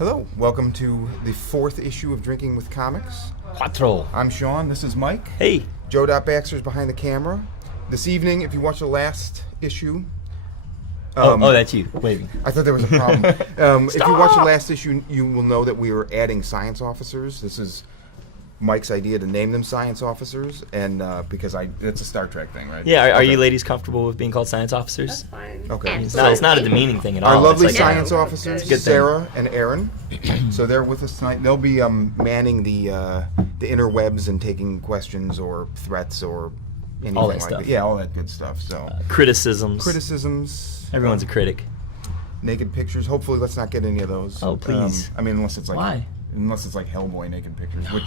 Hello, welcome to the 4th issue of Drinking with Comics. Quattro. I'm Shawn, this is Mike. Hey. Joe Baxter's behind the camera. This evening, if you watch the last issue... that's you, waving. I thought there was a problem. If you watch the last issue, you will know that we are adding science officers. This is Mike's idea to name them science officers, and because it's a Star Trek thing, right? Yeah, are you ladies comfortable with being called science officers? That's fine. Okay. It's not a demeaning thing at all. Our lovely It's like science officers, Sara and Erin. So they're with us tonight. They'll be manning the interwebs and taking questions or threats or anything all that like stuff. that. Yeah, all that good stuff. So criticisms. Everyone's a critic. Naked pictures. Hopefully, let's not get any of those. Oh, please. Unless it's like Why? Unless it's like Hellboy naked pictures, which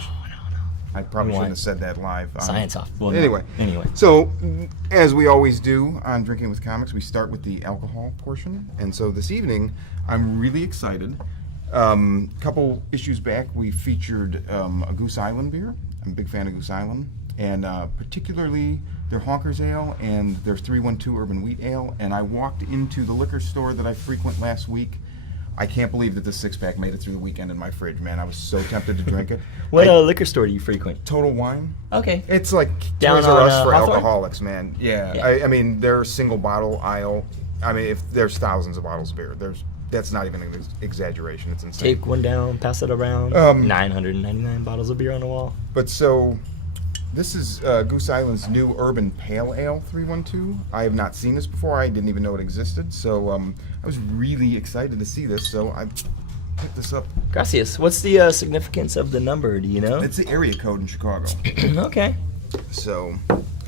I probably shouldn't have said that live. Science off. Well, anyway. So, as we always do on Drinking with Comics, we start with the alcohol portion. And so this evening, I'm really excited. A couple issues back, we featured a Goose Island beer. I'm a big fan of Goose Island. And particularly their Honkers Ale and their 312 Urban Wheat Ale. And I walked into the liquor store that I frequent last week. I can't believe that this six-pack made it through the weekend in my fridge, man. I was so tempted to drink it. What liquor store do you frequent? Total Wine. Okay. It's like Down Toys R on, Us for Hawthorne? alcoholics, man. Yeah. I mean, their single bottle aisle. I mean, if there's thousands of bottles of beer, that's not even an exaggeration. It's insane. Take one down, pass it around. 999 bottles of beer on the wall. But so, this is Goose Island's new Urban Pale Ale 312. I have not seen this before. I didn't even know it existed. So I was really excited to see this. So I picked this up. Gracias. What's the significance of the number? Do you know? It's the area code in Chicago. Okay. So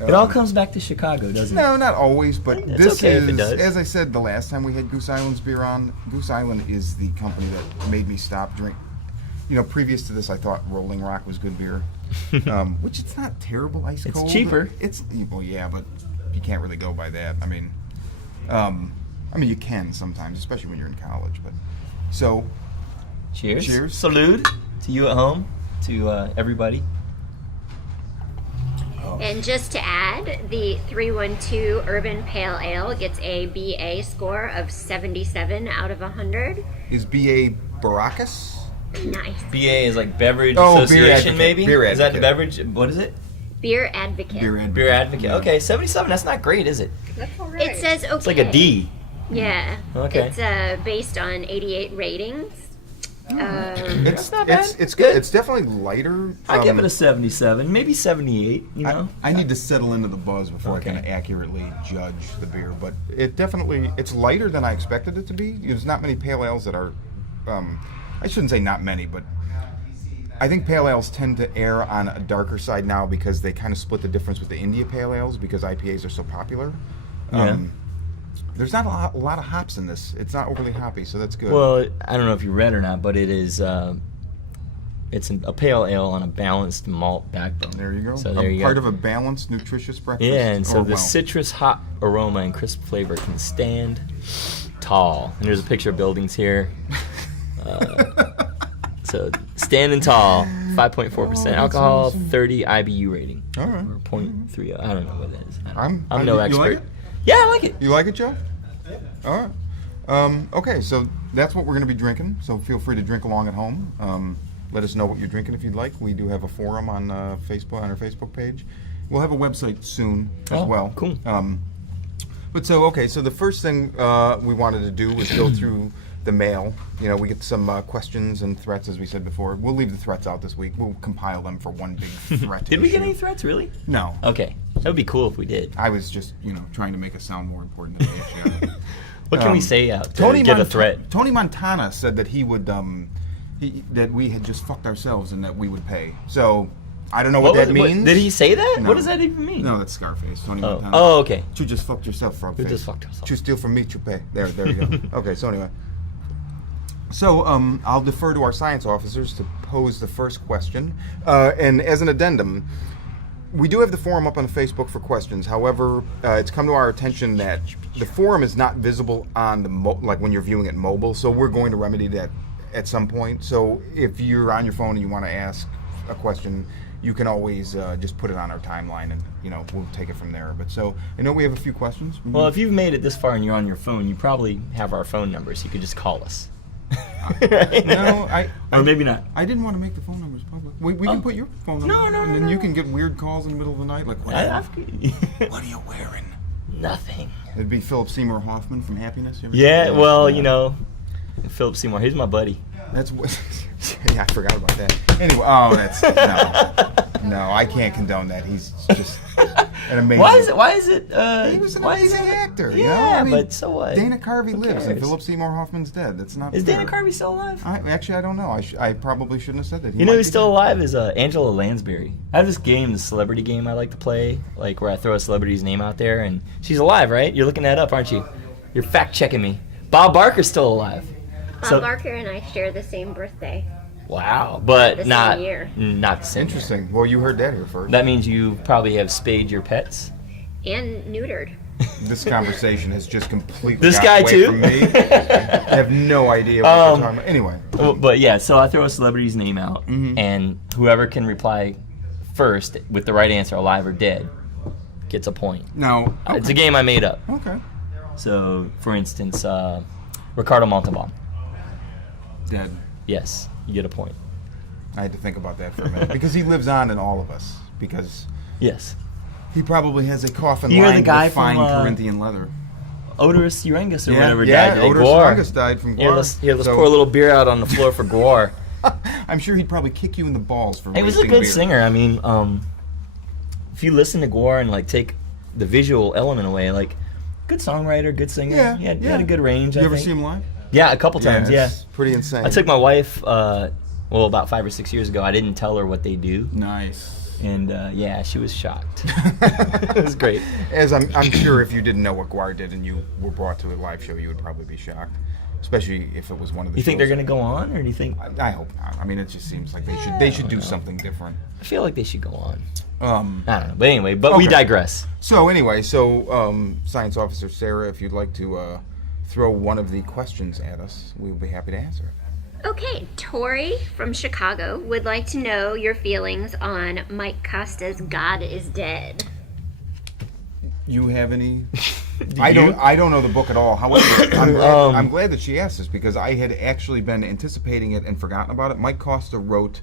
it all comes back to Chicago, doesn't it? No, not always, but It's this okay is, if it does. as I said the last time we had Goose Island's beer on, Goose Island is the company that made me stop drinking. You know, previous to this, I thought Rolling Rock was good beer, which it's not terrible ice cold. It's cheaper. Well, yeah, but you can't really go by that. I mean, you can sometimes, especially when you're in college. But so, Cheers. Cheers. Salute to you at home, to everybody. And just to add, the 312 Urban Pale Ale gets a BA score of 77 out of 100. is BA Baracus? Nice. BA is like Beverage Oh, Association, beer advocate, maybe? beer Is that the advocate. beverage? What is it? Beer Advocate. Beer Advocate. Okay, 77. That's not great, is it? That's all right. It says okay. It's like a D. Yeah. Okay. It's based on 88 ratings. That's not bad. It's good. It's definitely lighter. I give it a 77, maybe 78. You know. I need to settle into the buzz before I can accurately judge the beer, but it's lighter than I expected it to be. There's not many pale ales that are, I shouldn't say not many, but I think pale ales tend to err on a darker side now because they kind of split the difference with the India pale ales because IPAs are so popular. Yeah. There's not a lot of hops in this. It's not overly hoppy, so that's good. Well, I don't know if you read or not, but it is. It's a pale ale on a balanced malt backbone. There you go. So there you part go. of a balanced, nutritious breakfast. Yeah, and so Oh, the wow. citrus hop aroma and crisp flavor can stand tall. And there's a picture of buildings here. So standing tall, 5.4% alcohol, awesome. 30 IBU rating. All right. Or 0.30. I don't know what that is. I'm I'm no you expert. like it? Yeah, I like it. You like it, Joe? All right. Okay, so that's what we're going to be drinking. So feel free to drink along at home. Let us know what you're drinking if you'd like. We do have a forum on Facebook, on our Facebook page. We'll have a website soon as well. Cool. So the first thing we wanted to do was go through the mail. You know, we get some questions and threats, as we said before. We'll leave the threats out this week. We'll compile them for one big threat. Did we get issue. any threats, really? No. Okay. That would be cool if we did. I was just, trying to make us sound more important than we actually are. What can we say out to get a threat? Tony Montana said that he would, that we had just fucked ourselves and that we would pay. So, I don't know what that means. Did he say that? No. What does that even mean? No, that's Scarface. Tony Montana. Oh, okay. You just fucked yourself, frog You face. just fucked yourself. You steal from me, you pay. There you go. Okay, so anyway. So, I'll defer to our science officers to pose the first question. And as an addendum, we do have the forum up on Facebook for questions. However, it's come to our attention that the forum is not visible on the like when you're viewing it mobile. So we're going to remedy that at some point. So if you're on your phone and you want to ask a question, you can always just put it on our timeline, and we'll take it from there. But so I know we have a few questions. Well, if you've made it this far and you're on your phone, you probably have our phone number, so you could just call us. Right? No, or maybe not. I didn't want to make the phone numbers public. We can put your phone number. No, and then you can get weird calls in the middle of the night, like, what are you wearing? Nothing. It'd be Philip Seymour Hoffman from Happiness. You ever Yeah, see that? well, you know, Philip Seymour, he's my buddy. That's what. Yeah, I forgot about that. Anyway, that's no, I can't condone that. He's just an amazing. Why is it? He was an amazing actor. Yeah, you know? I mean, but so what? Dana Carvey lives, and cares? Philip Seymour Hoffman's dead. That's not. Is fair. Dana Carvey still alive? Actually, I don't know. I probably shouldn't have said that. You know who's still alive is Angela Lansbury. I have this game, the celebrity game I like to play, like where I throw a celebrity's name out there, and she's alive, right? You're looking that up, aren't you? You're fact checking me. Bob Barker's still alive. Bob Barker and I share the same birthday. Wow, but The same not year. not the same. Interesting. Well, you heard that here first. That means you probably have spayed your pets. And neutered. This conversation has just completely This gotten guy away too? from me. I have no idea what we're talking about. Anyway. But yeah, so I throw a celebrity's name out, and whoever can reply first with the right answer, alive or dead, gets a point. Now, It's a game I made up. Okay. So, for instance, Ricardo Montalban. Dead. Yes, you get a point. I had to think about that for a minute because he lives on in all of us. Because Yes. he probably has a coffin You're the lined guy with fine from, Corinthian leather. Oderus Urungus or whatever yeah, died today. Oderus Gwar. Urungus died from Here, Gwar. let's So- pour a little beer out on the floor for Gwar. I'm sure he'd probably kick you in the balls for He was a wasting good beer. singer. I mean, if you listen to Gwar and like take the visual element away, like good songwriter, good singer. Yeah, he had yeah. a good range. You I ever think. see him live? Yeah, a couple times. Yeah. it's pretty insane. I took my wife. About 5 or 6 years ago. I didn't tell her what they do, Nice. and yeah, she was shocked. It was great. As I'm sure if you didn't know what Gwar did and you were brought to a live show, you would probably be shocked. Especially if it was one of the You think they're shows. going to go on, or do you think? I hope not. I mean, it just seems like they should do something different. I feel like they should go on. I don't know, but anyway, we Okay. digress. So anyway, Science Officer Sarah, if you'd like to throw one of the questions at us, we would be happy to answer it. Okay, Tori from Chicago would like to know your feelings on Mike Costa's God is Dead. You have any? Do I you? don't know the book at all. However, I'm glad that she asked this because I had actually been anticipating it and forgotten about it. Mike Costa wrote,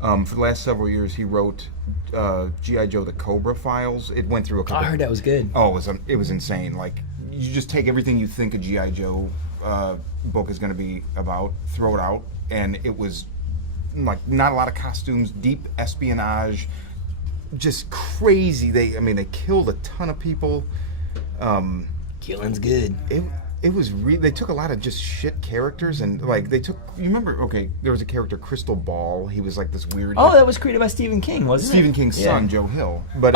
for the last several years, he wrote G.I. Joe: The Cobra Files. It went through a couple. I heard that was good. Oh, it was insane. Like, you just take everything you think a G.I. Joe book is going to be about, throw it out, and it was like not a lot of costumes, deep espionage, just crazy. They killed a ton of people. Killing's good. It was they took a lot of just shit characters and like you remember, okay, there was a character, Crystal Ball. He was like this weird. Oh, that was created by Stephen King, wasn't it? Stephen King's son, Joe Hill. But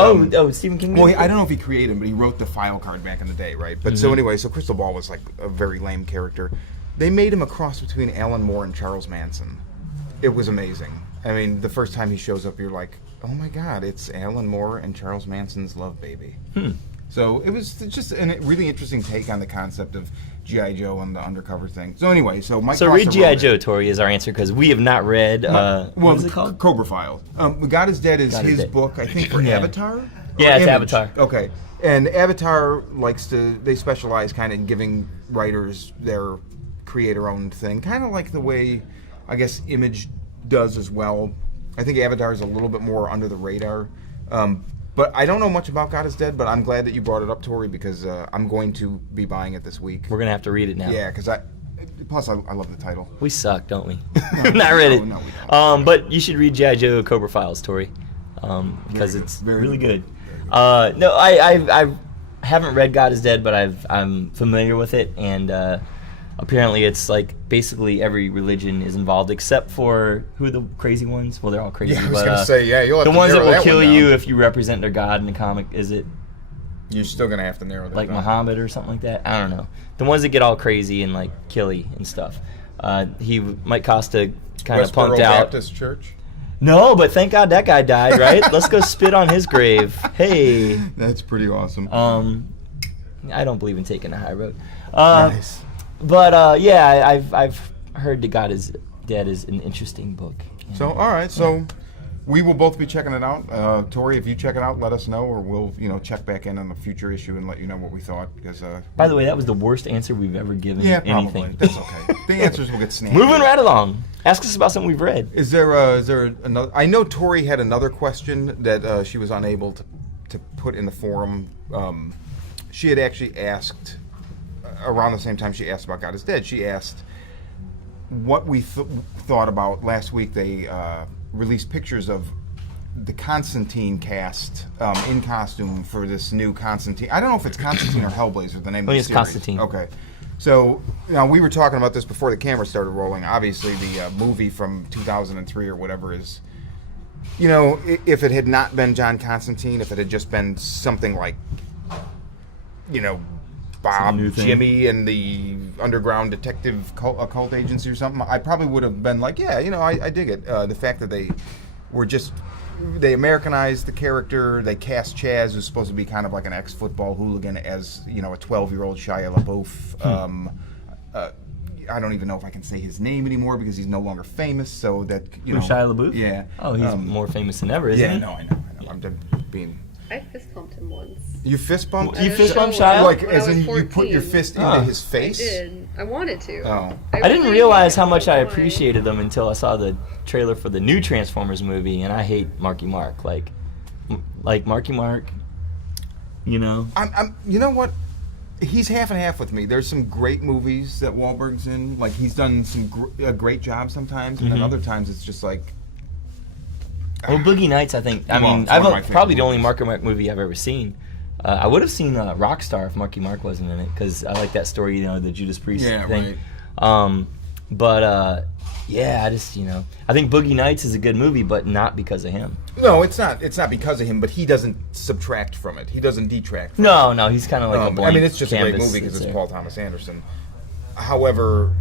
Stephen King. well, I don't know if he created him, but he wrote the file card back in the day, right? But so anyway, so Crystal Ball was like a very lame character. They made him a cross between Alan Moore and Charles Manson. It was amazing. I mean, the first time he shows up, you're like, oh my God, it's Alan Moore and Charles Manson's love baby. So it was just a really interesting take on the concept of G.I. Joe and the undercover thing. So anyway, so Mike So Costa read G.I. wrote it. Joe, Tori, is our answer because we have not read. What is it called? Cobra Files. God is Dead is God is his Dead. book, I think, for Yeah. Avatar? Yeah, Or it's Image? Avatar. Okay. And Avatar they specialize kind of in giving writers their creator-owned thing, kind of like the way, I guess, Image does as well. I think Avatar is a little bit more under the radar. But I don't know much about God is Dead, but I'm glad that you brought it up, Tori, because I'm going to be buying it this week. We're gonna have to read it now. Yeah, because plus I love the title. We suck, don't we? Not read it. No, we don't. But you should read G.I. Joe Cobra Files, Tori, because it's Very really good. good. No, I haven't read God is Dead, but I'm familiar with it, and apparently it's like basically every religion is involved except for who are the crazy ones? Well, they're all crazy. Yeah, I was but, going to say, yeah, you'll have the to ones that narrow will that kill one down. you if you represent their god in the comic. Is it You're still going to have to narrow that like down. Muhammad or something like that? I don't know. The ones that get all crazy and like kill you and stuff. Mike Costa kind of Westboro punked out. Baptist Church? No, but thank God that guy died, right? Let's go spit on his grave. Hey. That's pretty awesome. I don't believe in taking the high road. Nice. But yeah, I've heard that God is Dead is an interesting book. So, all right. So, we will both be checking it out. Tori, if you check it out, let us know, or we'll check back in on the future issue and let you know what we thought. Because by the way, that was the worst answer we've ever given. yeah, probably. Anything. That's okay. The answers will get snapped. Moving right along. Ask us about something we've read. Is there another? I know Tori had another question that she was unable to put in the forum. She had actually asked around the same time she asked about God is Dead. She asked what we thought about last week. They released pictures of the Constantine cast in costume for this new Constantine. I don't know if it's Constantine or Hellblazer, the name of the it's series. Constantine. Okay. So, now we were talking about this before the camera started rolling. Obviously, the movie from 2003 or whatever is, if it had not been John Constantine, if it had just been something like, Bob, Jimmy, and the underground detective occult agency or something, I probably would have been like, yeah, I dig it. The fact that they Americanized the character, they cast Chaz, who's supposed to be kind of like an ex-football hooligan, as, a 12-year-old Shia LaBeouf. I don't even know if I can say his name anymore because he's no longer famous, so that, Shia LaBeouf? Yeah. Oh, he's more famous than ever, isn't he? Yeah, no, I know. I'm just being... I fist bumped him once. You fist bumped? You fist bumped Shia? Like, When as I was in 14. you put your fist into his face? I did. I wanted to. Oh. I didn't really realize how didn't much know I why. appreciated them until I saw the trailer for the new Transformers movie, and I hate Marky Mark. Like Marky Mark, You know what? He's half and half with me. There's some great movies that Wahlberg's in. Like, he's done a great job sometimes, and then other times it's just like... Well, Boogie Nights, I think. Well, it's one of my favorite Probably the only movies. Marky Mark movie I've ever seen. I would have seen Rockstar if Marky Mark wasn't in it, because I like that story, the Judas Priest thing. Right. Yeah, I think Boogie Nights is a good movie, but not because of him. No, it's not. It's not because of him, but he doesn't subtract from it. He doesn't detract from it. No, he's kind of like a blank it's just a great canvas movie because it's that's Paul Thomas Anderson. However,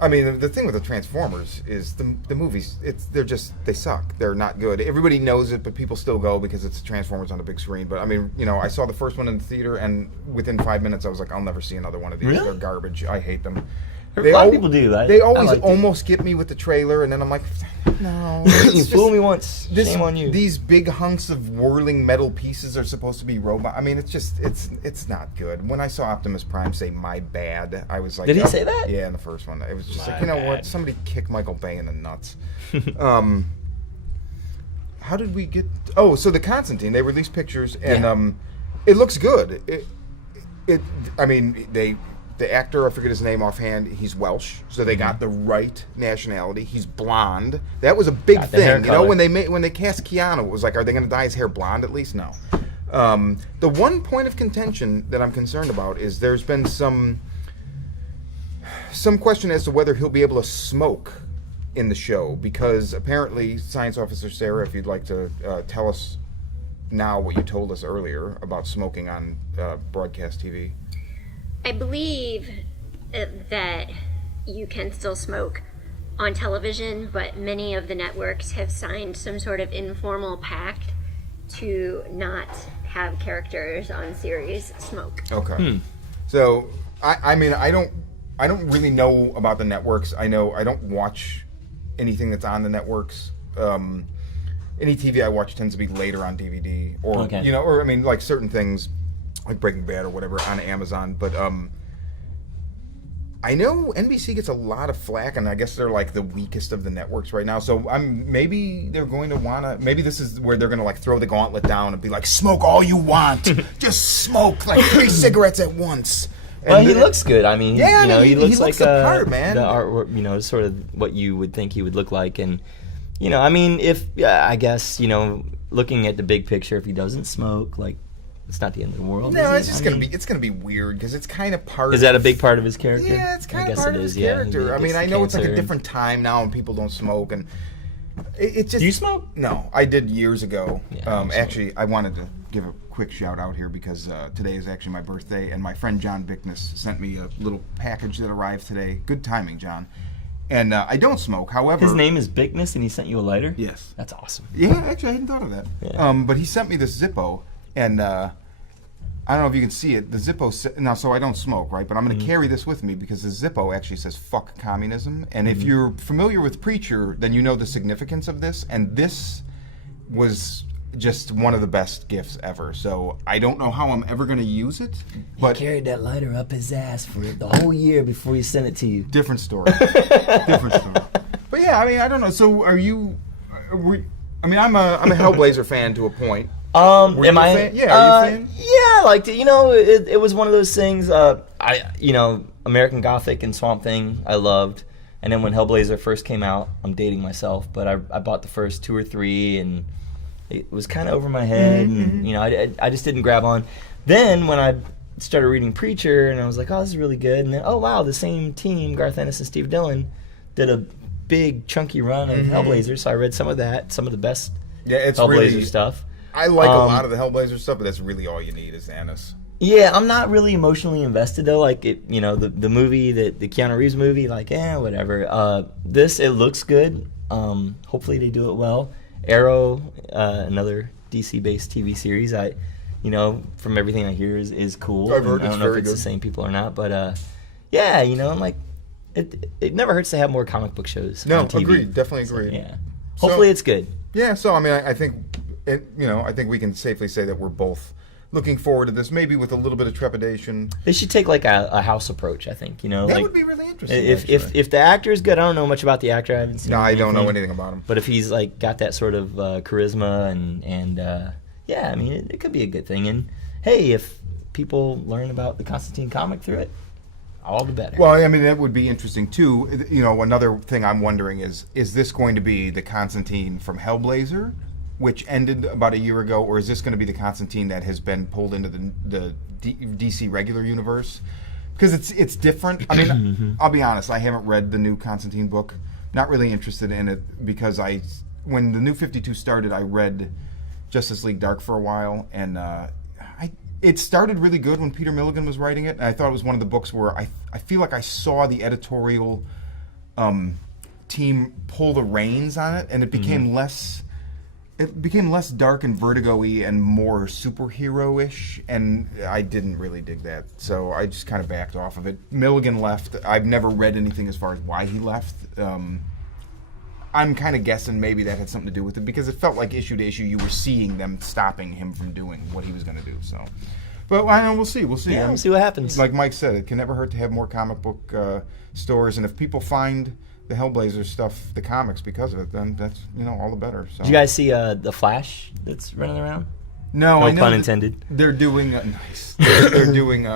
the thing with the Transformers is the movies. They suck. They're not good. Everybody knows it, but people still go because it's Transformers on the big screen. But I saw the first one in the theater, and within 5 minutes, I was like, I'll never see another one of these. Really? They're garbage. I hate them. A lot of people do. They I always liked it. almost get me with the trailer, and then I'm like, no. You fool me once, shame on you. These big hunks of whirling metal pieces are supposed to be robot. It's not good. When I saw Optimus Prime say "my bad," I was like, Did he say that? Yeah, in the first one. It was just like, My what? bad. Somebody kick Michael Bay in the nuts. How did we get? Oh, so the Constantine. They released pictures, and it looks good. The actor, I forget his name offhand, he's Welsh, so they got the right nationality. He's blonde. That was a big Got the hair thing. color. When they cast Keanu, it was like, are they going to dye his hair blonde at least? No. The one point of contention that I'm concerned about is there's been some question as to whether he'll be able to smoke in the show, because apparently, Science Officer Sara, if you'd like to tell us now what you told us earlier about smoking on broadcast TV. I believe that you can still smoke on television, but many of the networks have signed some sort of informal pact to not have characters on series smoke. Okay. So I don't really know about the networks. I don't watch anything that's on the networks. Any TV I watch tends to be later on DVD, or like certain things like Breaking Bad or whatever on Amazon. But I know NBC gets a lot of flack, and I guess they're like the weakest of the networks right now. So maybe they're going to wanna. Maybe this is where they're going to like throw the gauntlet down and be like, smoke all you want, just smoke like 3 cigarettes at once. Well, he looks good. I mean, he looks like the part, man. the artwork, sort of what you would think he would look like, and I guess looking at the big picture, if he doesn't smoke, like, it's not the end of the world. No, is it's it? just gonna be weird because it's kind of part. Is that a big part of his character? Yeah, it's kind I of guess part it of his is, yeah. character. He gets I know it's like a cancer different time now and people don't smoke, and it just. Do you smoke? No, I did years ago. Yeah, Actually, I wanted to give a quick shout out here because today is actually my birthday, and my friend John Bickness sent me a little package that arrived today. Good timing, John. And I don't smoke. However, His name is Bickness, and he sent you a lighter? Yes. That's awesome. Yeah, actually, I hadn't thought of that. Yeah. But he sent me this Zippo, and I don't know if you can see it. The Zippo now, so I don't smoke, right? But I'm going to carry this with me because the Zippo actually says "fuck communism." And if you're familiar with Preacher, then you know the significance of this. And this was just one of the best gifts ever. So I don't know how I'm ever going to use it, but He carried that lighter up his ass for the whole year before he sent it to you. different story. Different story. But yeah, I mean, I don't know. So are you? I'm a Hellblazer fan to a point. Were you Am a I? fan? Yeah, are you a fan? Yeah, I liked it. You know, it was one of those things. American Gothic and Swamp Thing, I loved. And then when Hellblazer first came out, I'm dating myself, but I bought the first 2 or 3, and it was kind of over my head, and I just didn't grab on. Then when I started reading Preacher, and I was like, oh, this is really good. And then, oh wow, the same team, Garth Ennis and Steve Dillon, did a big chunky run of Hellblazer. So I read some of that, some of the best It's Hellblazer really stuff. I like a lot of the Hellblazer stuff, but that's really all you need is Ennis. Yeah, I'm not really emotionally invested though. Like the movie, the Keanu Reeves movie, like whatever. It looks good. Hopefully they do it well. Arrow, another DC-based TV series. From everything I hear is cool. I've heard I don't know if it's the same people or not, but I'm like, it never hurts to have more comic book shows. No, on TV. agreed. Definitely agreed. So, yeah. Hopefully it's good. Yeah. So I mean, I think I think we can safely say that we're both looking forward to this, maybe with a little bit of trepidation. They should take like a house approach, I think. That would be really interesting. If the actor is good, I don't know much about the actor. I haven't seen. No, I don't know anything about him. But if he's like got that sort of charisma and I mean, it could be a good thing. And hey, if people learn about the Constantine comic through it, all the better. Well, I mean, that would be interesting too. Another thing I'm wondering is this going to be the Constantine from Hellblazer, which ended about a year ago, or is this going to be the Constantine that has been pulled into the DC regular universe? Because it's different. I mean, I'll be honest, I haven't read the new Constantine book. Not really interested in it because when the New 52 started, I read Justice League Dark for a while, and it started really good when Peter Milligan was writing it, and I thought it was one of the books where I feel like I saw the editorial team pull the reins on it, and it became less dark and Vertigo-y and more superhero-ish, and I didn't really dig that, so I just kind of backed off of it. Milligan left. I've never read anything as far as why he left. I'm kind of guessing maybe that had something to do with it, because it felt like issue to issue you were seeing them stopping him from doing what he was going to do. So, but I know we'll see. Yeah, we'll see what happens. Like Mike said, it can never hurt to have more comic book stores, and if people find the Hellblazer stuff, the comics, because of it, then that's all the better. So. Did you guys see the Flash that's running around? No, no I know pun intended. They're doing nice. They're doing.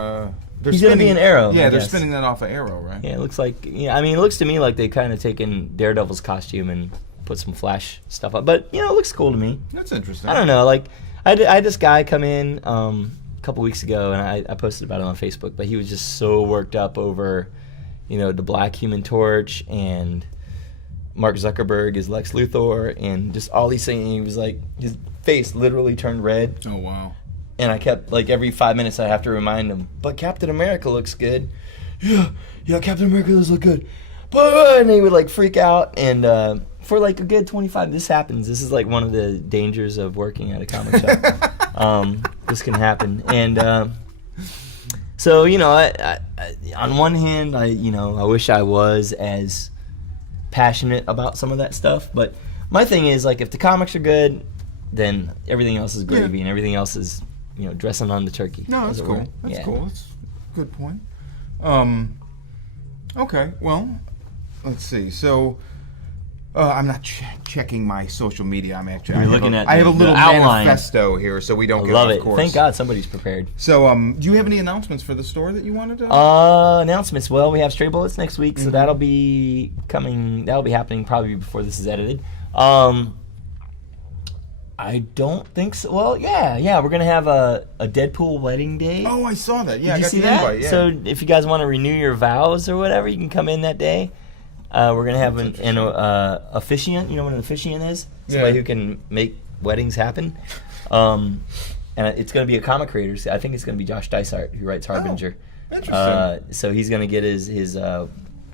He's going to be an Arrow. Yeah, they're spinning that off of Arrow, right? Yeah, it looks like. Yeah, I mean, it looks to me like they kind of taken Daredevil's costume and put some Flash stuff up. But it looks cool to me. That's interesting. I don't know. Like, I had this guy come in a couple weeks ago, and I posted about it on Facebook. But he was just so worked up over, the Black Human Torch and Mark Zuckerberg is Lex Luthor and just all these things. He was like, his face literally turned red. Oh wow. And I kept, like, every 5 minutes I have to remind him, but Captain America looks good. Yeah, Captain America does look good. But, and he would, like, freak out. And for, like, a good 25, this happens. This is, like, one of the dangers of working at a comic shop. This can happen. And so, I on one hand, I wish I was as passionate about some of that stuff. But my thing is, like, if the comics are good, then everything else is gravy and everything else is... dressing on the turkey. No, that's cool. That's cool. That's a good point. Okay, well, let's see. So, I'm not checking my social media. I'm actually. I have a little manifesto here, so we don't get love off it. course. Thank God somebody's prepared. So, do you have any announcements for the store that you wanted to? Announcements. Well, we have Stray Bullets next week, so that'll be coming. That'll be happening probably before this is edited. I don't think so. Well, yeah. We're gonna have a Deadpool wedding day. Oh, I saw that. Yeah, Did you see that? Invite, yeah. So if you guys want to renew your vows or whatever, you can come in that day. We're gonna have an officiant. You know what an officiant is? Somebody who can make weddings happen. And it's gonna be a comic creator. I think it's gonna be Josh Dysart who writes Harbinger. Oh, interesting. So he's gonna get his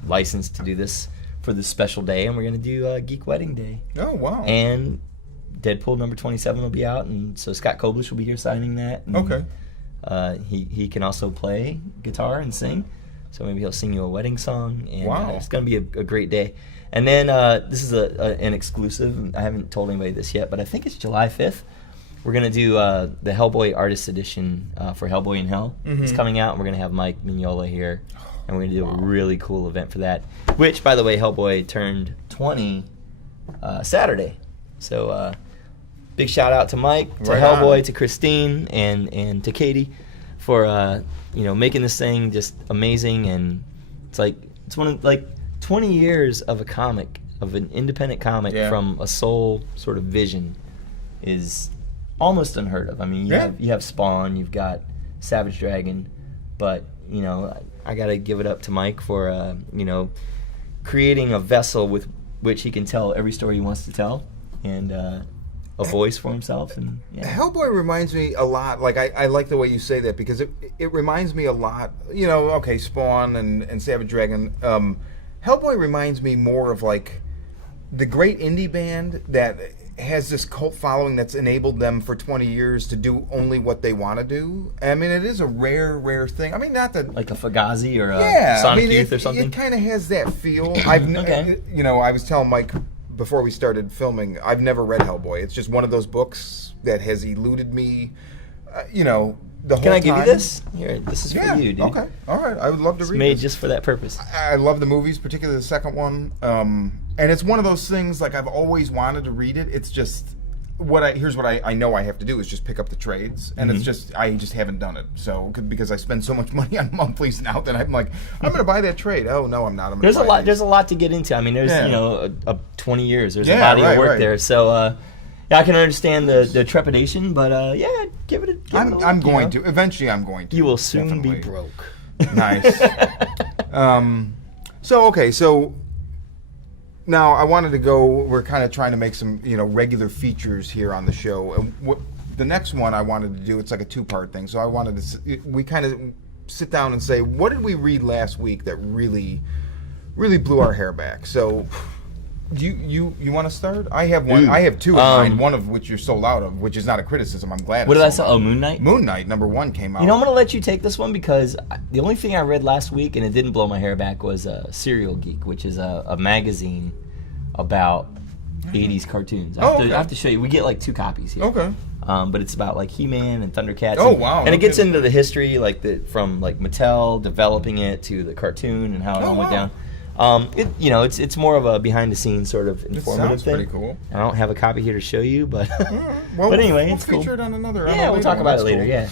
license to do this for this special day, and we're gonna do Geek Wedding Day. Oh wow! And Deadpool number 27 will be out, and so Scott Koblish will be here signing that. And, okay. He can also play guitar and sing. So maybe he'll sing you a wedding song, and Wow. it's going to be a great day. And then this is an exclusive. I haven't told anybody this yet, but I think it's July 5th. We're going to do the Hellboy Artist Edition for Hellboy in Hell. It's coming out, and we're going to have Mike Mignola here, and we're going to do a really cool event for that, which, by the way, Hellboy turned 20 Saturday. So big shout out to Mike, to Right Hellboy, on. to Christine, and to Katie for making this thing just amazing. And it's one of 20 years of a comic, of an independent comic from a sole sort of vision is almost unheard of. I mean, you have Spawn, you've got Savage Dragon, but I got to give it up to Mike for creating a vessel with which he can tell every story he wants to tell, and a voice for himself. And Hellboy reminds me a lot. Like I like the way you say that, because it reminds me a lot. Okay, Spawn and Savage Dragon. Hellboy reminds me more of like the great indie band that has this cult following that's enabled them for 20 years to do only what they want to do. I mean, it is a rare thing. I mean, not that like a Fugazi or a Sonic Youth or something. It kind of has that feel. I was telling Mike before we started filming, I've never read Hellboy. It's just one of those books that has eluded me, the whole time. Can I give you this? Here, this is for you, dude. Okay, all right. I would love to It's read made this. just for that purpose. I love the movies, particularly the second one. And it's one of those things, like, I've always wanted to read it. It's just here's what I know I have to do is just pick up the trades, and it's just I just haven't done it. So because I spend so much money on monthlies now that I'm like, I'm going to buy that trade. Oh no, I'm not. I'm There's a lot to get into. I mean, there's a 20 years. There's a Yeah, body of work right. there. So I can understand the trepidation, but give it a I'm going to. Eventually, I'm going to. You will soon be Definitely. broke. Nice. So now I wanted to go. We're kind of trying to make some, regular features here on the show. And the next one I wanted to do, it's like a two-part thing. So I wanted to. We kind of sit down and say, what did we read last week that really, really blew our hair back? So. Do you want to start? I have one. Dude, I have two in mind. One of which you're sold out of, which is not a criticism. I'm glad. What did I it's say? sold out. Oh, Moon Knight? Moon Knight #1 came out. I'm going to let you take this one because the only thing I read last week, and it didn't blow my hair back, was Serial Geek, which is a magazine about 80s cartoons. I have to show you. We get like 2 copies here. Okay. But it's about like He-Man and Thundercats. Oh, and, wow, And it gets okay. into the history, from Mattel developing it to the cartoon and how it all went down. It's more of a behind the scenes sort of informative sounds thing. pretty cool. I don't have a copy here to show you, but Well, but anyway, we'll it's cool. feature it on another. Yeah, we'll talk about it later. Yeah.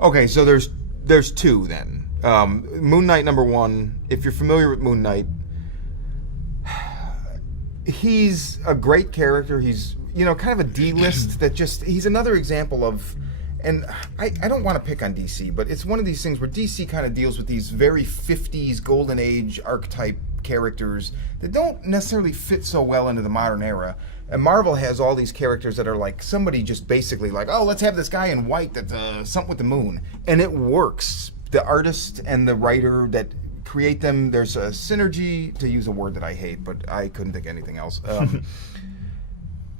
Okay, so there's 2 then. Moon Knight #1. If you're familiar with Moon Knight, he's a great character. He's kind of a D-list that he's another example of. And I don't want to pick on DC, but it's one of these things where DC kind of deals with these very 50s golden age archetype characters that don't necessarily fit so well into the modern era. And Marvel has all these characters that are like somebody just basically like, oh, let's have this guy in white that's something with the moon. And it works. The artist and the writer that create them, there's a synergy, to use a word that I hate, but I couldn't think of anything else.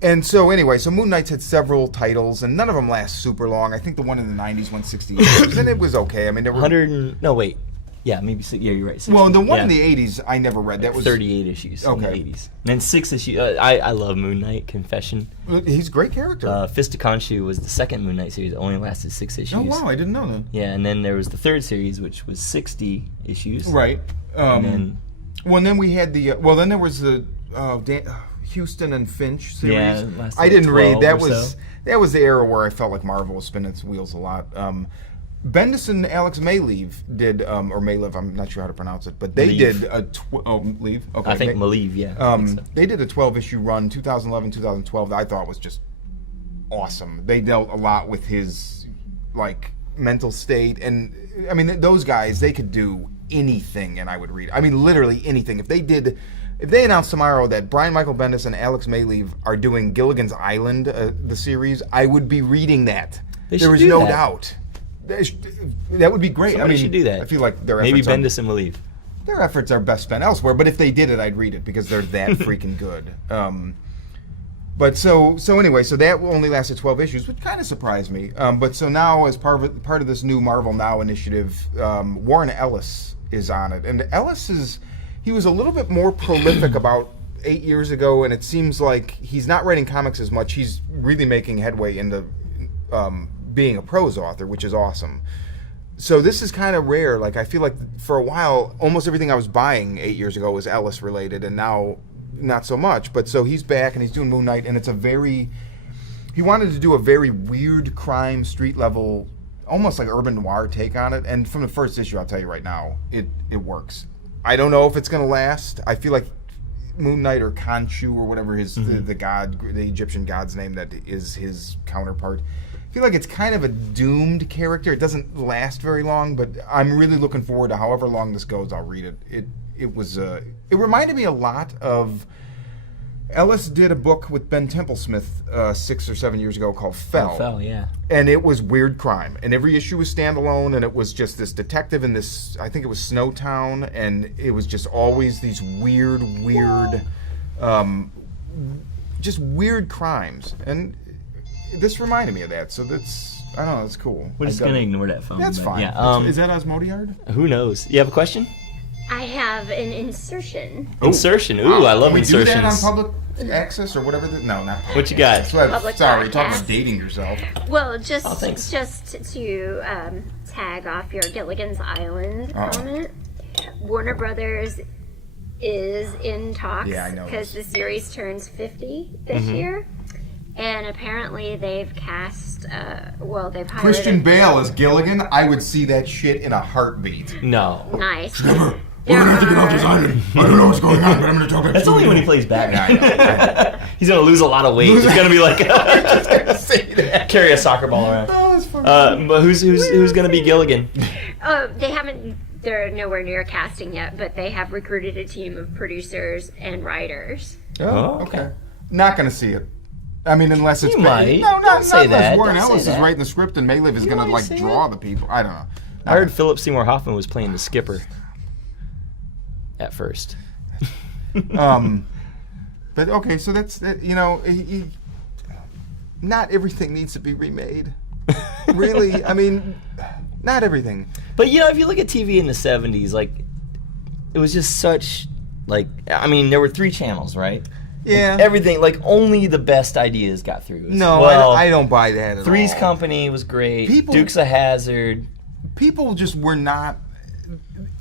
And so anyway, Moon Knight's had several titles, and none of them last super long. I think the one in the 90s went 60 years, and it was okay. I mean, there were 100. No, wait. Yeah, maybe. Yeah, you're right. 60. Well, the one Yeah. in the 80s I never read. That was 38 issues in the Okay. 80s. And then 6 issues. I love Moon Knight, Confession. He's a great character. Fist of Khonshu was the second Moon Knight series. It only lasted 6 issues. Oh wow, I didn't know that. Yeah, and then there was the third series, which was 60 issues. Right. And then, Well, and then we had the. Well, then there was the Houston and Finch series. Yeah, it lasted I didn't read. 12 That or was so. that was the era where I felt like Marvel was spinning its wheels a lot. Bendis and Alex Maleev did, or Maleev, I'm not sure how to pronounce it, but they Maleev. did a Leave. Okay, I think Maleev, yeah. I think so. They did a 12-issue run, 2011, 2012. That I thought was just awesome. They dealt a lot with his mental state, and I mean those guys, they could do anything, and I would read. I mean, literally anything. If they announced tomorrow that Brian Michael Bendis and Alex Maleev are doing Gilligan's Island, the series, I would be reading that. They There should was do no that. doubt. That would be great. Somebody should do that. I feel like their Maybe efforts Bendis and Maleev. their efforts are best spent elsewhere. But if they did it, I'd read it because they're that freaking good. But so anyway, so that only lasted 12 issues, which kind of surprised me. But so now, as part of this new Marvel Now initiative, Warren Ellis is on it, and he was a little bit more prolific about 8 years ago, and it seems like he's not writing comics as much. He's really making headway into being a prose author, which is awesome. So this is kind of rare. Like, I feel like for a while, almost everything I was buying 8 years ago was Ellis related, and now not so much. But so he's back and he's doing Moon Knight, and he wanted to do a very weird crime, street level, almost like urban noir take on it. And from the first issue, I'll tell you right now, it works. I don't know if it's going to last. I feel like Moon Knight or Khonshu or whatever the Egyptian god's name that is his counterpart, I feel like it's kind of a doomed character. It doesn't last very long, but I'm really looking forward to however long this goes. I'll read it. It reminded me a lot of, Ellis did a book with Ben Templesmith 6 or 7 years ago called Fell. Fell, yeah. And it was weird crime. And every issue was standalone, and it was just this detective in this, I think it was Snowtown, and it was just always these weird, just weird crimes. And this reminded me of that, so that's, I don't know, it's cool. We're just going to ignore that phone. That's but fine. Yeah. Is that Asmodeard? Who knows? You have a question? I have an insertion. Insertion. Ooh, I love Can we insertions. do that on public access or whatever? No, not public. What you got? That's what Public sorry, you're talking podcast. about dating yourself. Well, just thanks. to tag off your Gilligan's Island Uh-oh. comment, Warner Brothers is in talks Yeah, I know because the this. series turns 50 this Mm-hmm. year, and apparently they've cast. They've hired Christian Bale as Gilligan, I would see that shit in a heartbeat. No. Nice. We're gonna have to get off this island. I don't know what's going on, but I'm gonna talk about That's only when he plays Batman. I know. He's going to lose a lot of weight. He's going to be like, Say that. carry a soccer ball around. Oh, that's funny. But who's going to be Gilligan? They haven't. They're nowhere near casting yet, but they have recruited a team of producers and writers. Oh, okay. Not gonna see it. I mean, unless it's You might. No, Don't not say unless that. Warren Don't say Ellis is that. writing the script and Malev is You gonna might like say draw it. the people. I don't know. I heard Philip Seymour Hoffman was playing the skipper at first. But okay, so that's not everything needs to be remade. Really, I mean, not everything. But if you look at TV in the 70s, like, it was just such, like, I mean, there were 3 channels, right? Yeah. And everything, like, only the best ideas got through. No, Well, I don't buy that at Three's all. Company was great. People- Dukes of Hazzard. People just were not.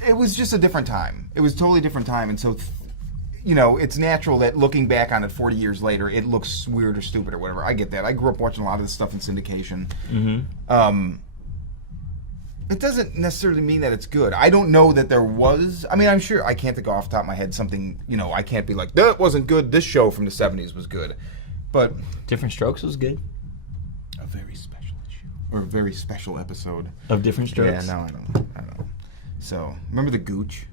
It was just a different time. It was a totally different time, and so, it's natural that looking back on it 40 years later, it looks weird or stupid or whatever. I get that. I grew up watching a lot of this stuff in syndication. Mm-hmm. It doesn't necessarily mean that it's good. I don't know that there was. I mean, I'm sure I can't think off the top of my head something. I can't be like, that wasn't good. This show from the 70s was good, but Different Strokes was good. a very special issue or a very special episode. Of Different Strokes. Yeah, no, I don't. So remember the Gooch?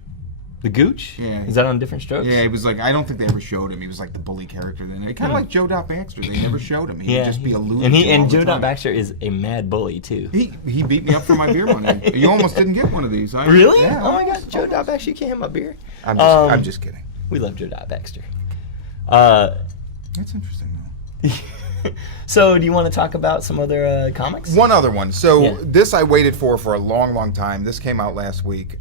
The Gooch? Yeah. Is that on Different Strokes? Yeah, he was like, I don't think they ever showed him. He was like the bully character. Then kind of like Joe Dot Baxter. They never showed him. He would just be alluded to. And all the Joe Dot time. Baxter is a mad bully too. He beat me up for my beer money. You almost didn't get one of these. Really? Yeah. Oh my God, Joe Dot Baxter, you can't have my beer. I'm just kidding. We love Joe Dot Baxter. That's interesting though. So, do you want to talk about some other comics? One other one. So Yeah. this I waited for a long, long time. This came out last week.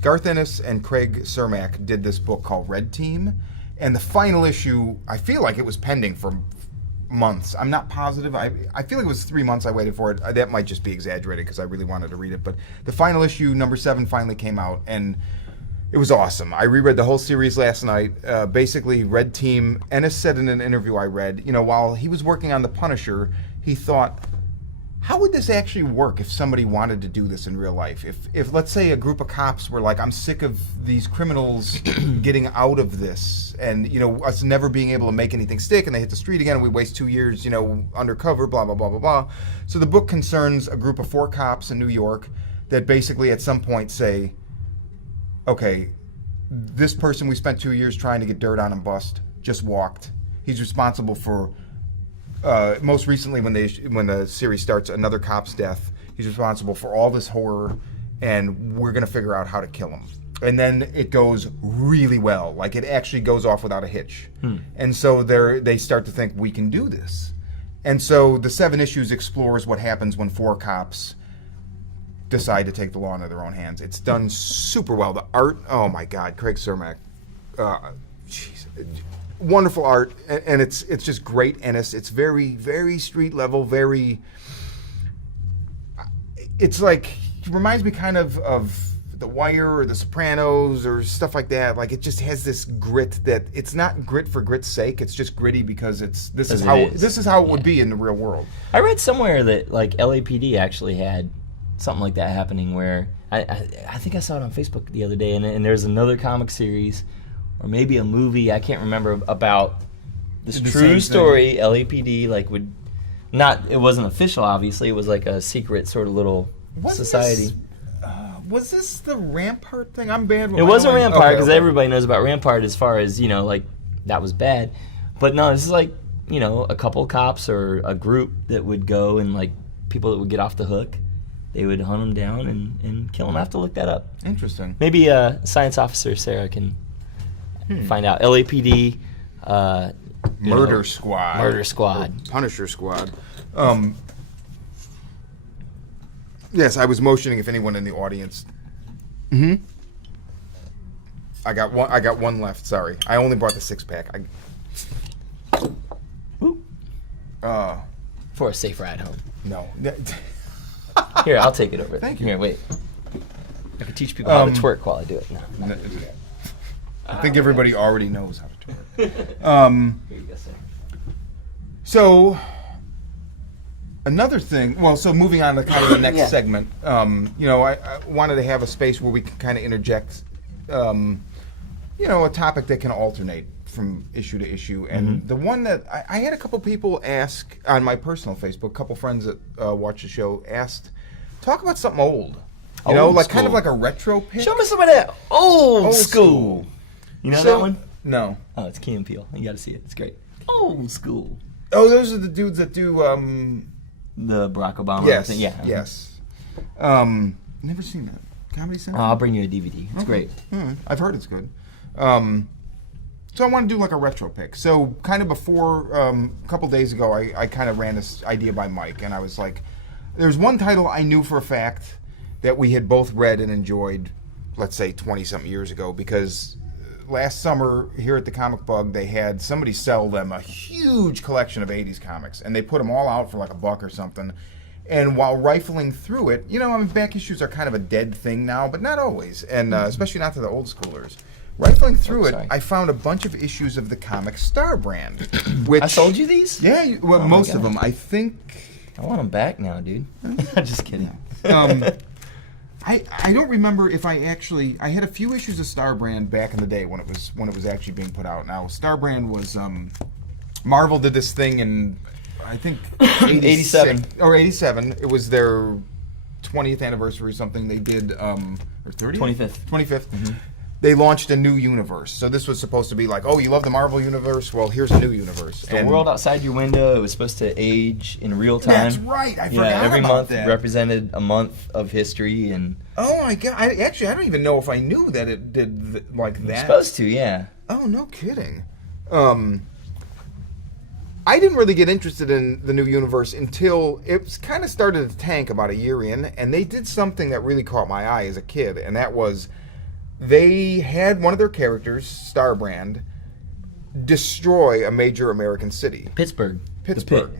Garth Ennis and Craig Cermak did this book called Red Team, and the final issue, I feel like it was pending for months. I'm not positive. I feel like it was 3 months I waited for it. That might just be exaggerated because I really wanted to read it. But the final issue, number 7, finally came out, and it was awesome. I reread the whole series last night. Basically, Red Team, Ennis said in an interview I read, while he was working on The Punisher, he thought, how would this actually work if somebody wanted to do this in real life? If let's say a group of cops were like, I'm sick of these criminals getting out of this and, us never being able to make anything stick, and they hit the street again and we waste 2 years, undercover, blah, blah, blah, blah, blah. So the book concerns a group of 4 cops in New York that basically at some point say, okay, this person we spent 2 years trying to get dirt on and bust just walked. He's responsible for... most recently, when the series starts, another cop's death. He's responsible for all this horror, and we're going to figure out how to kill him. and then it goes really well. Like, it actually goes off without a hitch. And so they start to think, we can do this. And so the 7 issues explores what happens when 4 cops decide to take the law into their own hands. It's done super well. The art, oh my God, Craig Cermak, wonderful art, and it's just great. Ennis, it's very, very street level, very. It's like, it reminds me kind of The Wire or The Sopranos or stuff like that. Like, it just has this grit that it's not grit for grit's sake. It's just gritty because this is how it would be in the real world. I read somewhere that like LAPD actually had something like that happening where I think I saw it on Facebook the other day, and there's another comic series or maybe a movie, I can't remember, about this true story. LAPD would not, it wasn't official, obviously. It was like a secret sort of little society. Was this the Rampart thing? I'm bad with it wasn't Rampart because okay. everybody knows about Rampart as far as, that was bad. But no, this is like, a couple cops or a group that would go and people that would get off the hook. They would hunt them down and kill them. I have to look that up. Interesting. Maybe science officer Sarah can find out. LAPD. Murder Squad. Murder Squad. Punisher Squad. Yes, I was motioning if anyone in the audience. I got one left. Sorry, I only brought the 6-pack. For a safe ride home. No. Here, I'll take it over. Thank you. Here, wait. I can teach people how to twerk while I do it. No. I think everybody already knows how to twerk. Here you go, sir. So, another thing. Well, so moving on to kind of the next segment. I wanted to have a space where we can kind of interject, a topic that can alternate from issue to issue. And the one that I had a couple people ask on my personal Facebook, a couple friends that watch the show asked, talk about something old. Kind of like a retro pick. Show me some of that old school. You know that one? No. Oh, it's Key and Peele. You got to see it. It's great. Old school. Oh, those are the dudes that do the Barack Obama yes, thing. Yeah. Yes. Never seen that. Comedy Central? I'll bring you a DVD. It's great. I've heard it's good. So I want to do like a retro pick. So kind of before, a couple days ago, I kind of ran this idea by Mike, and I was like, there's one title I knew for a fact that we had both read and enjoyed, let's say 20-something years ago, because last summer here at the Comic Bug, they had somebody sell them a huge collection of 80s comics, and they put them all out for like $1 or something. And while rifling through it, back issues are kind of a dead thing now, but not always, and especially not to the old schoolers. Rifling through it, I found a bunch of issues of the comic Star brand. Which I sold you these? Yeah, most of them. I think. I want them back now, dude. Just kidding. I don't remember if I had a few issues of Star brand back in the day when it was actually being put out. Now Star brand was Marvel did this thing in I think 87 or 87. It was their 20th anniversary or something. They did or 30th? 25th. 25th. They launched a new universe. So this was supposed to be like, oh, you love the Marvel universe? Well, here's a new universe. The world outside your window, it was supposed to age in real time. That's right. I forgot every about month that. represented a month of history. And oh, my God. I don't even know if I knew that it did like that. It's supposed to, yeah. Oh, no kidding. I didn't really get interested in the new universe until it kind of started to tank about a year in, and they did something that really caught my eye as a kid, and that was they had one of their characters, Starbrand, destroy a major American city. Pittsburgh. The Pit.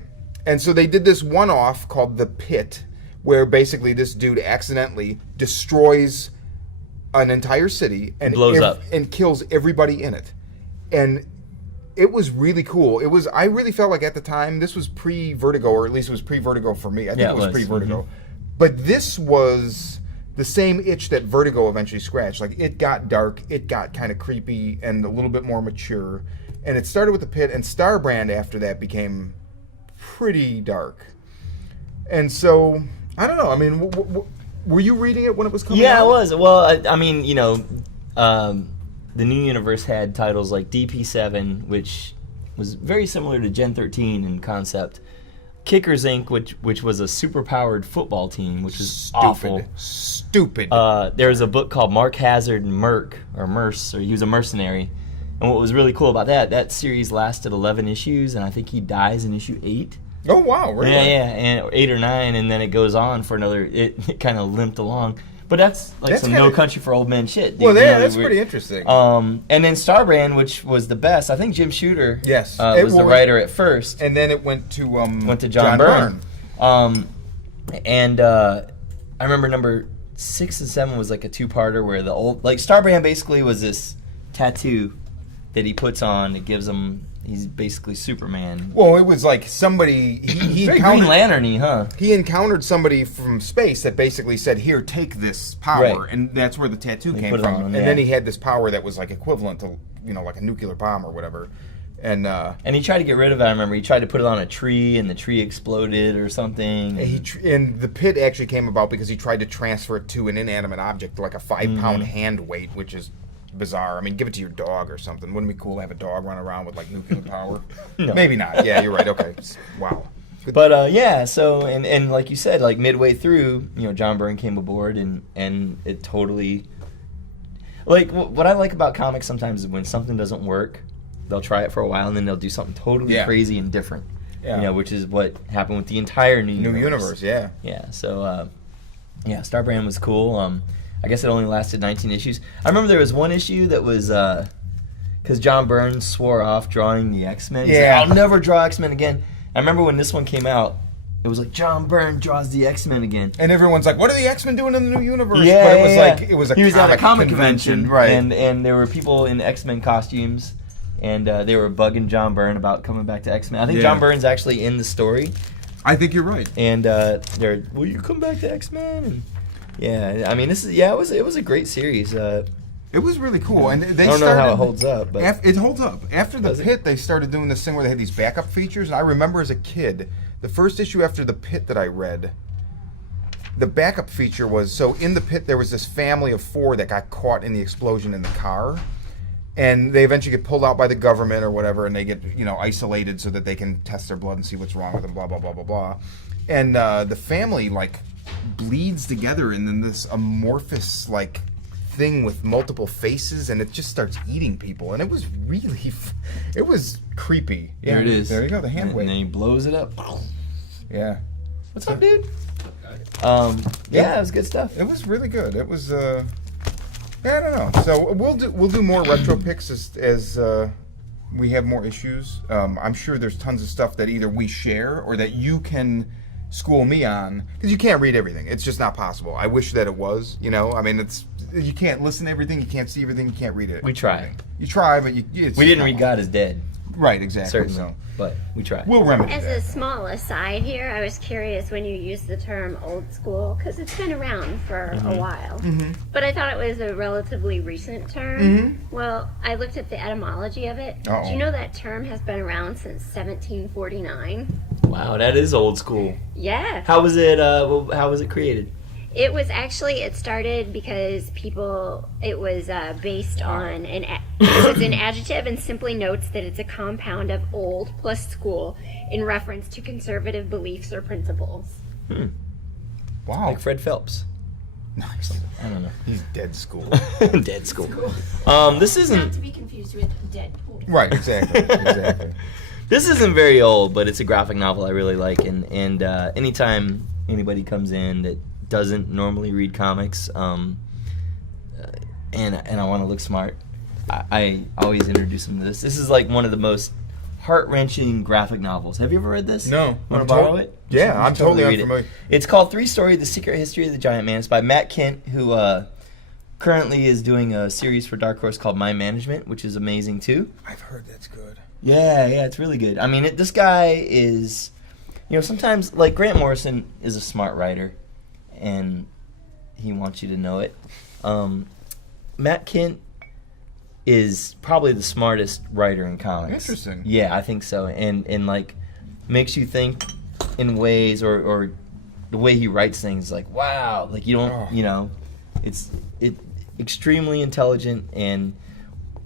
And so they did this one-off called The Pit, where basically this dude accidentally destroys an entire city and blows up and kills everybody in it. And it was really cool. I really felt like at the time this was pre-Vertigo, or at least it was pre-Vertigo for me. I think it was pre-Vertigo. But this was the same itch that Vertigo eventually scratched. Like, it got dark, it got kind of creepy and a little bit more mature. And it started with The Pit, and Starbrand after that became pretty dark. And so, I don't know. I mean, were you reading it when it was coming out? Yeah, I was. Well, I mean, the new universe had titles like DP7, which was very similar to Gen 13 in concept. Kickers Inc., which was a super-powered football team, which is Stupid. awful. Stupid. There was a book called Mark Hazard and Merce, or he was a mercenary. And what was really cool about that series lasted 11 issues, and I think he dies in issue 8. Oh, wow. Really? Yeah, and 8 or 9, and then it goes on for another. It kind of limped along, but that's some No Country for Old Men shit. Dude. Well, You know, that's pretty interesting. And then Starbrand, which was the best. I think Jim Shooter. Yes, was the writer at first. And then it went to John Byrne. And I remember number 6 and 7 was like a 2-parter where the old Starbrand basically was this tattoo that he puts on that gives him. He's basically Superman. Well, it was like somebody he Very encountered, Green Lantern-y, huh? He encountered somebody from space that basically said, "Here, take this power," Right. and that's where the tattoo came put it from. on him, and yeah. then he had this power that was like equivalent to like a nuclear bomb or whatever. And he tried to get rid of it. I remember he tried to put it on a tree, and the tree exploded or something. and the pit actually came about because he tried to transfer it to an inanimate object, like a 5-pound hand weight, which is bizarre. I mean, give it to your dog or something. Wouldn't it be cool to have a dog run around with like nuclear power? No. Maybe not. Yeah, you're right. Okay. Wow. Good. But yeah, so and like you said, like midway through, John Byrne came aboard, and it totally. Like what I like about comics sometimes is when something doesn't work, they'll try it for a while and then they'll do something totally crazy and different. Yeah. Which is what happened with the entire new universe. Yeah. Yeah. So Starbrand was cool. I guess it only lasted 19 issues. I remember there was one issue that was because John Byrne swore off drawing the X-Men. He said, I'll never draw X-Men again. I remember when this one came out, it was like John Byrne draws the X-Men again. And everyone's like, what are the X-Men doing in the new universe? Yeah, but it was like it was a he was at a comic convention, right? And there were people in X-Men costumes, and they were bugging John Byrne about coming back to X-Men. I think John Byrne's actually in the story. I think you're right. And they're, will you come back to X-Men? And yeah, I mean, it was a great series. It was really cool, and they I don't know how it holds up, but it holds up. After the Pit, they started doing this thing where they had these backup features, and I remember as a kid, the first issue after the Pit that I read, the backup feature was, so in the Pit there was this family of 4 that got caught in the explosion in the car, and they eventually get pulled out by the government or whatever, and they get isolated so that they can test their blood and see what's wrong with them, blah blah blah blah blah, and the family bleeds together, and then this amorphous thing with multiple faces, and it just starts eating people, and it was really it was creepy. There it is. There you go, the hand weight. And then he blows it up. Yeah. What's up, dude? Yeah, it was good stuff. It was really good. It was I don't know. So we'll do more retro picks as we have more issues. I'm sure there's tons of stuff that either we share or that you can school me on, because you can't read everything. It's just not possible. I wish that it was. I mean, you can't listen to everything, you can't see everything, you can't read it. We try. You try, but we didn't read God is Dead. Right, exactly. Certainly, So but we try. we'll remedy As that. a small aside here, I was curious when you used the term old school, because it's been around for a while. But I thought it was a relatively recent term. Well, I looked at the etymology of it. Uh-oh. Do you know that term has been around since 1749? Wow, that is old school. Yeah. How was it? How was it created? It was actually, it started because it was based on it's an adjective and simply notes that it's a compound of old plus school in reference to conservative beliefs or principles. Wow. Like Fred Phelps. Nice. I don't know. He's dead school. Dead school. This isn't. Not to be confused with Deadpool. Right, exactly. Exactly. This isn't very old, but it's a graphic novel I really like, and anytime anybody comes in that doesn't normally read comics, and I want to look smart, I always introduce them to this. This is like one of the most heart-wrenching graphic novels. Have you ever read this? No. Want to borrow it? Yeah, I'm totally read unfamiliar. It's called 3 Story: The Secret History of the Giant Man. It's by Matt Kindt, who currently is doing a series for Dark Horse called Mind Management, which is amazing too. I've heard that's good. Yeah, it's really good. I mean, this guy is, sometimes, like, Grant Morrison is a smart writer, and he wants you to know it. Matt Kindt is probably the smartest writer in comics. Interesting. Yeah, I think so. And like, makes you think in ways, or the way he writes things, like, wow, like, you don't, it's extremely intelligent, and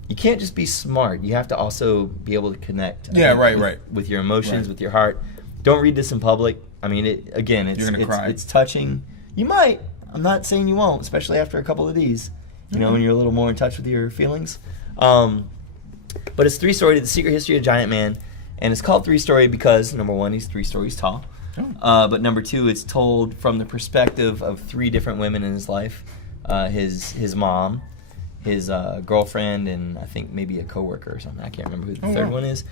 you can't just be smart. You have to also be able to connect. Yeah, right. With your emotions, with your heart. Don't read this in public. I mean, it's You're gonna cry. it's touching. You might. I'm not saying you won't, especially after a couple of these. You know, when you're a little more in touch with your feelings. But it's 3-story, The Secret History of Giant Man, and it's called 3-story because number one, he's 3 stories tall. But number two, it's told from the perspective of 3 different women in his life: his mom, his girlfriend, and I think maybe a coworker or something. I can't remember who the third one is.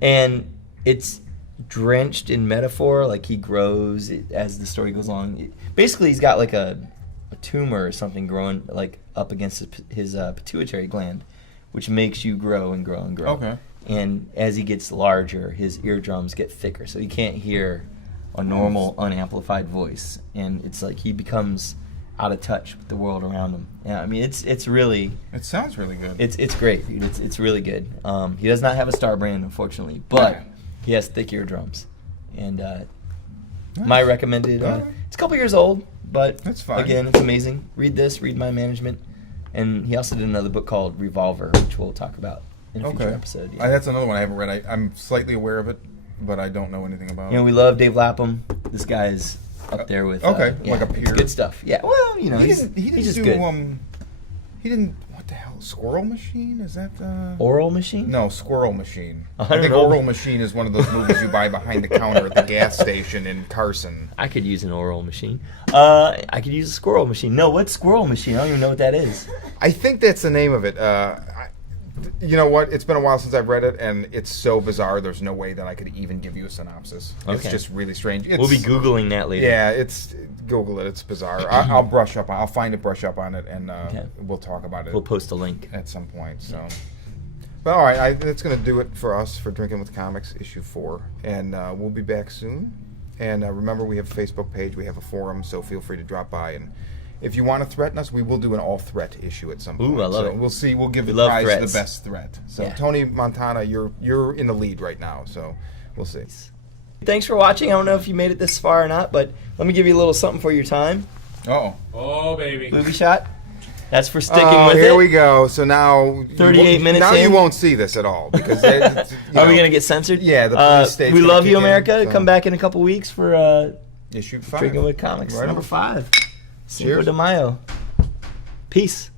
And it's drenched in metaphor, like he grows as the story goes along. Basically, he's got like a tumor or something growing like up against his pituitary gland, which makes you grow and grow and grow. Okay. And as he gets larger, his eardrums get thicker, so he can't hear a normal unamplified voice, and it's like he becomes out of touch with the world around him. Yeah, I mean it's really. It sounds really good. It's great, dude. It's really good. He does not have a star brand, unfortunately, but he has thick eardrums, and my recommended. It's a couple years old, but that's fine. Again, it's amazing. Read this. Read My Management, and he also did another book called Revolver, which we'll talk about in a future episode. Yeah. That's another one I haven't read. I'm slightly aware of it, but I don't know anything about it. You know, we love Dave Lapham. This guy's up there with like a it's peer. good stuff. Yeah, well, you know, he he's didn't just do good. He didn't. What the hell? Squirrel Machine? Is that Oral Machine? No, Squirrel Machine. I I don't think know. Oral Machine is one of those movies you buy behind the counter at the gas station in Carson. I could use an oral machine. I could use a squirrel machine. No, what's squirrel machine? I don't even know what that is. I think that's the name of it. You know what? It's been a while since I've read it, and it's so bizarre. There's no way that I could even give you a synopsis. It's Okay. just really strange. We'll be Googling that later. Yeah, Google it. It's bizarre. I'll brush up. I'll find it, brush up on it, and we'll talk about it. We'll post a link. At some point. So, but all right, that's going to do it for us for Drinking with Comics issue 4, and we'll be back soon. And remember, we have a Facebook page, we have a forum, so feel free to drop by. And if you want to threaten us, we will do an all-threat issue at some point. Ooh, I love it. We'll see. We'll give We the love prize threats. the best threat. So Yeah. Tony Montana, you're in the lead right now. So we'll see. Thanks for watching. I don't know if you made it this far or not, but let me give you a little something for your time. Oh, baby. Movie shot. That's for sticking with here it. we go. So now 38 minutes Now in. you won't see this at all because Are we gonna get censored? Yeah, the police state's we gonna love you, kick in, America. so- Come back in a couple weeks for issue 5. Drinking with Comics Right number on. 5. Cinco Cheers. de Mayo. Peace.